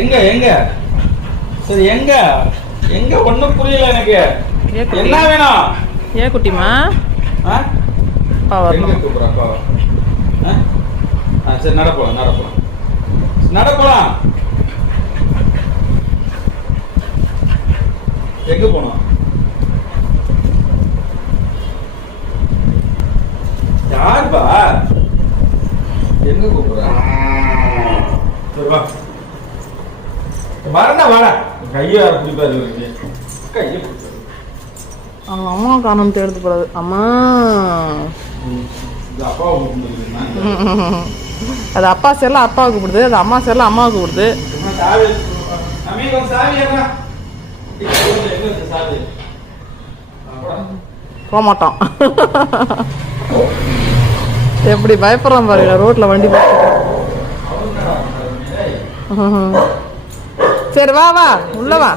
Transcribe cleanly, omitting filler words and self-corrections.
எங்க எங்க சரி எங்க எங்க ஒண்ணும் புரியல எனக்கு. என்ன வேணும்? ஏன் குட்டிமா? எங்க கூப்பிடுறா? சரி நடப்போலாம் நடப்போலாம் நடப்போலாம். எங்க போனோம்? யாருப்பா? எங்க கூப்பிடுறா? சரி வா வரண்டா வாடா. கையை பிடிப்பாரு கையை பிடிப்பாரு. அவங்க அம்மா காணும் தேர்ந்து போறாது. அம்மா அப்பாவை அது அப்பா செல்ல அப்பாவுக்கு கூப்பிடுது, அது அம்மா செல்ல அம்மாவுக்கு கூப்பிடுது. போக மாட்டான். எப்படி பயப்படுறான் பாருங்க ரோட்ல வண்டி பார்த்து. சரி வா வா உள்ள வா.